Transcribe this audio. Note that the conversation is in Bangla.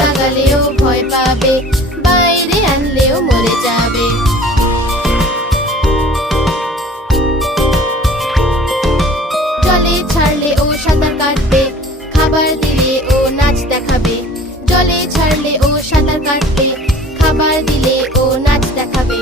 লাগালেও ভয় পাবে, বাইরে আনলেও মরে যাবে। জলে ছাড়লে ও সাঁতার কাটবে, খাবার দিলে ও নাচ দেখাবে। জলে ছাড়লে ও সাঁতার কাটবে, খাবার দিলে ও নাচ দেখাবে।